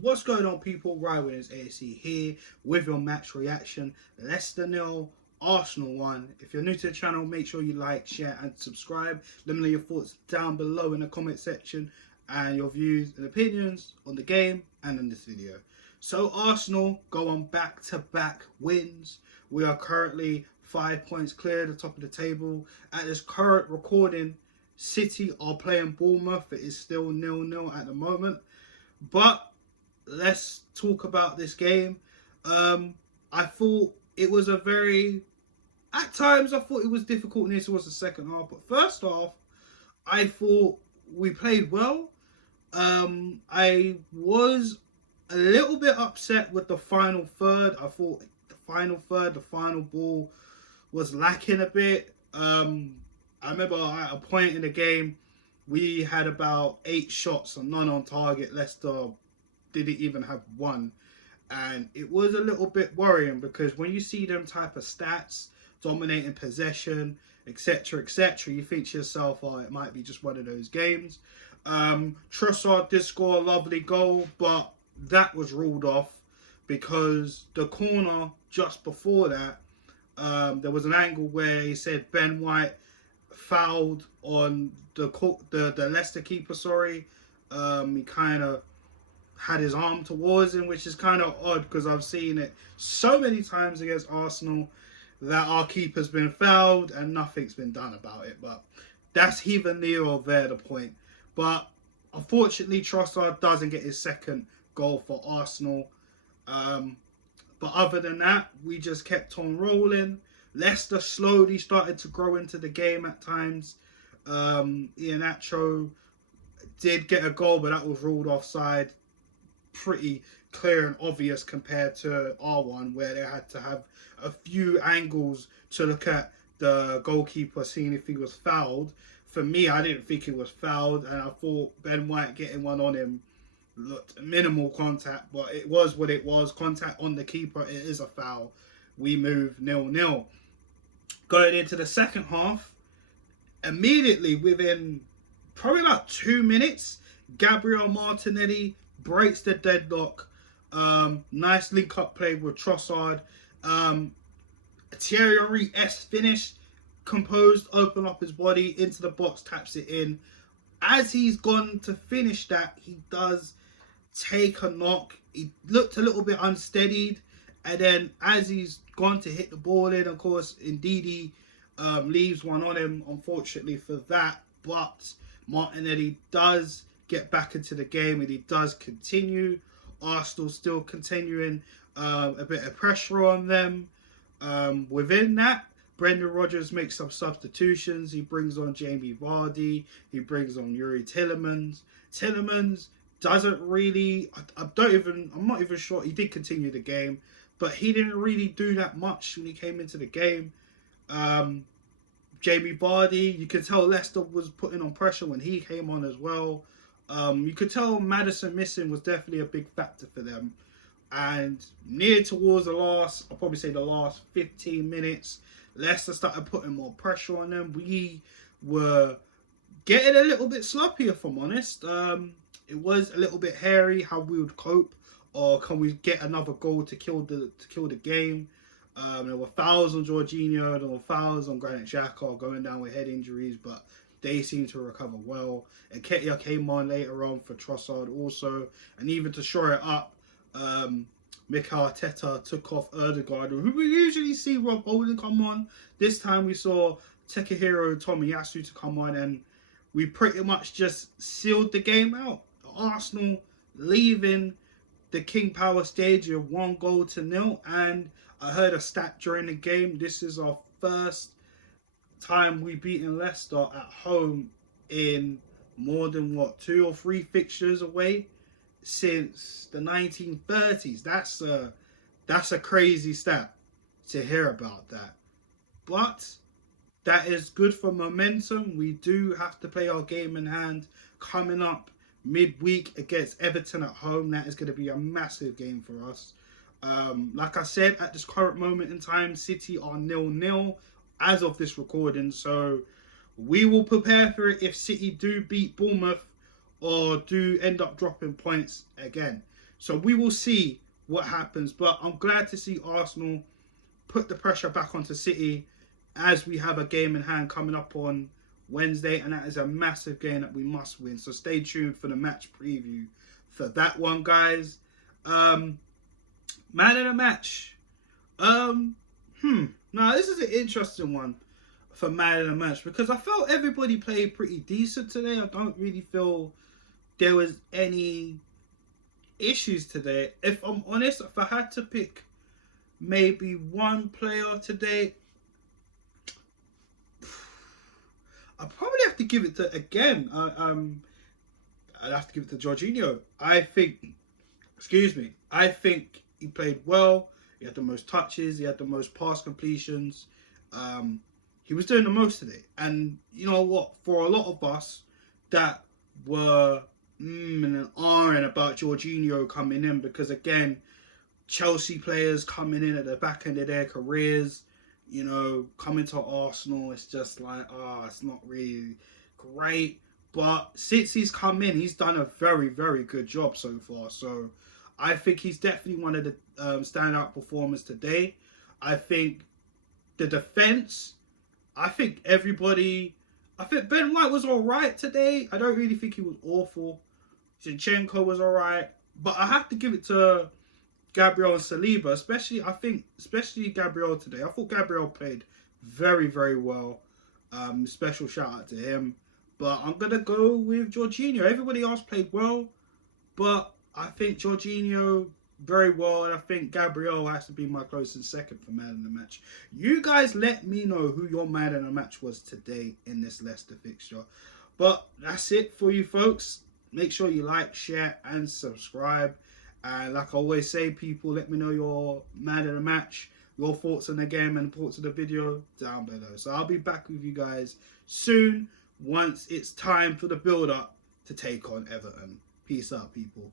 What's going on, people? Right, it's ASC here with your match reaction. Leicester 0, Arsenal 1. If you're new to the channel, make sure you like, share and subscribe. Let me know your thoughts down below in the comment section and your views and opinions on the game and on this video. So Arsenal go on back-to-back wins. We are currently 5 points clear at the top of the table. At this current recording, City are playing Bournemouth. It is still 0-0 at the moment. But let's talk about this game. I thought it was at times I thought it was difficult near towards the second half. But first half, I thought we played well. I was a little bit upset with the final third. I thought the final ball was lacking a bit. I remember at a point in the game, we had about 8 shots and none on target. Leicester didn't even have one. And it was a little bit worrying because when you see them type of stats, dominating possession, etc., etc., you think to yourself, oh, it might be just one of those games. Trossard did score a lovely goal, but that was ruled off because the corner just before that, there was an angle where he said Ben White fouled on the Leicester keeper. He kind of had his arm towards him, which is kind of odd because I've seen it so many times against Arsenal that our keeper's been fouled and nothing's been done about it. But that's either near or there the point. But unfortunately, Trossard doesn't get his second goal for Arsenal. But other than that, we just kept on rolling. Leicester slowly started to grow into the game at times. Iheanacho did get a goal, but that was ruled offside. Pretty clear and obvious compared to our one, where they had to have a few angles to look at the goalkeeper, seeing if he was fouled. For me, I didn't think he was fouled, and I thought Ben White getting one on him looked minimal contact, but it was what it was. Contact on the keeper, it is a foul. We move 0-0. Going into the second half, immediately within probably about 2 minutes, Gabriel Martinelli breaks the deadlock. Nice link-up play with Trossard. Thierry Henry-esque finish. Composed, open up his body into the box, taps it in. As he's gone to finish that, he does take a knock. He looked a little bit unsteadied. And then as he's gone to hit the ball in, of course, Ndidi leaves one on him, unfortunately for that. But Martinelli does get back into the game and he does continue. Arsenal still continuing a bit of pressure on them. Within that, Brendan Rodgers makes some substitutions. He brings on Jamie Vardy. He brings on Yuri Tillemans. Tillemans doesn't really... I'm not even sure. He did continue the game, but he didn't really do that much when he came into the game. Jamie Vardy, you could tell Leicester was putting on pressure when he came on as well. You could tell Maddison missing was definitely a big factor for them. And near towards the last, I'll probably say the last 15 minutes, Leicester started putting more pressure on them. We were getting a little bit sloppy, if I'm honest. It was a little bit hairy how we would cope, or can we get another goal to kill the game. There were fouls on Jorginho, there were fouls on Granit Xhaka going down with head injuries, but they seem to recover well. And Ketia came on later on for Trossard also, and even to shore it up, Mikel Arteta took off Erdegaard, who we usually see Rob Holding come on. This time we saw Takehiro Tomiyasu to come on, and we pretty much just sealed the game out. Arsenal leaving the King Power Stadium 1-0. And I heard a stat during the game. This is our first time we've beaten Leicester at home in more than 2 or 3 fixtures away since the 1930s. That's a crazy stat to hear about that. But that is good for momentum. We do have to play our game in hand coming up midweek against Everton at home. That is going to be a massive game for us. Like I said, at this current moment in time, City are 0-0 as of this recording. So we will prepare for it if City do beat Bournemouth or do end up dropping points again. So we will see what happens. But I'm glad to see Arsenal put the pressure back onto City as we have a game in hand coming up on Wednesday, and that is a massive game that we must win. So stay tuned for the match preview for that one, guys. Man of the match. Now this is an interesting one for man of the match because I felt everybody played pretty decent today. I don't really feel there was any issues today. If I'm honest, if I had to pick maybe one player today, I'd probably have to give it to, again, I'd have to give it to Jorginho. I think he played well. He had the most touches. He had the most pass completions. He was doing the most today. And you know what? For a lot of us that were and ahhing about Jorginho coming in, because again, Chelsea players coming in at the back end of their careers, you know, coming to Arsenal, it's just like, it's not really great. But since he's come in, he's done a very, very good job so far. So I think he's definitely one of the standout performers today. I think the defense, I think Ben White was all right today. I don't really think he was awful. Zinchenko was all right. But I have to give it to Gabriel and Saliba, especially Gabriel today. I thought Gabriel played very, very well. Special shout out to him. But I'm going to go with Jorginho. Everybody else played well, but I think Jorginho very well, and I think Gabriel has to be my closest second for man of the match. You guys let me know who your man of the match was today in this Leicester fixture. But that's it for you folks. Make sure you like, share, and subscribe. And like I always say, people, let me know your man of the match, your thoughts on the game and thoughts of the video down below. So I'll be back with you guys soon once it's time for the build-up to take on Everton. Peace out, people.